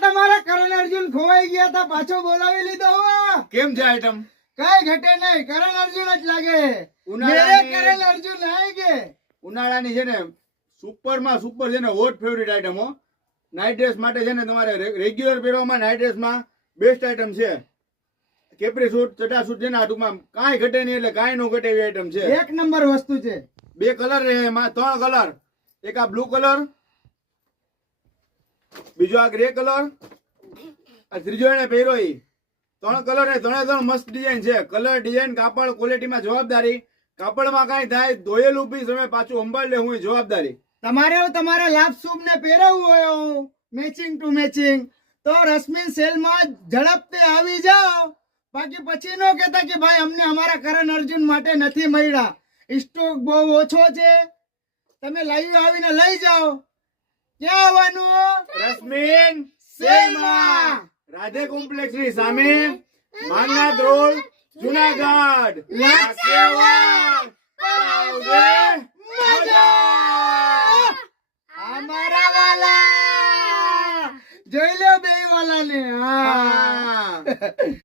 તમારા કરણ અર્જુન ખોવાઈ ગયા હતા, પાછો બોલાવી લીધો હો. કેમ છે આઈટમ? કઈ ઘટે નહીં, કરણ અર્જુન જ લાગે. ઉનાળાની- મેરે કરણ અર્જુન આएंगे. ઉનાળાની છે ને સુપર માં સુપર છે ને હોટ ફેવરિટ આઈટમ હો. નાઇટ ડ્રેસ માટે છે ને તમારે રેગ્યુલર પહેરવામાં નાઇટ ડ્રેસમાં બેસ્ટ આઈટમ છે. કેપરી સૂટ, ચટા સૂટ છે ને આ ટૂંકમાં કાંઈ ઘટે નહીં એટલે કાંઈ નો ઘટે એવી આઈટમ છે. એક નંબર વસ્તુ છે. 2 કલર રહે એમાં, 3 કલર. એક આ બ્લુ કલર, બીજો આ ગ્રે કલર, આ ત્રીજો એને પહેર્યો ઈ. 3 કલર ને 3 મસ્ત ડિઝાઇન છે. કલર, ડિઝાઇન, કાપડ, ક્વોલિટીમાં જવાબદારી. કાપડમાં કાંઈ થાય ધોયેલું પીસ તમે પાછું સંભાળ લે, હું જવાબદારી. તમારે લાભ શુભ ને પહેરવું હોય મેચિંગ ટુ મેચિંગ તો રશ્મિન સેલમાં ઝડપથી આવી જાઓ. બાકી પછી નો કહેતા કે ભાઈ અમને અમારા કરણ અર્જુન માટે નથી મળ્યા, સ્ટોક બહુ ઓછો છે, તમે લાઈવ આવીને લઈ જાઓ. ક્યાં આવવાનું? રશ્મિન સેલમાં, રાધે કોમ્પ્લેક્સ ની સામે, માનનાથ રોડ, જુનાગઢ. લાગશે વાર, પાવડે મજા. અમારા વાલા જોઈ લો બે વાલા ને. હા.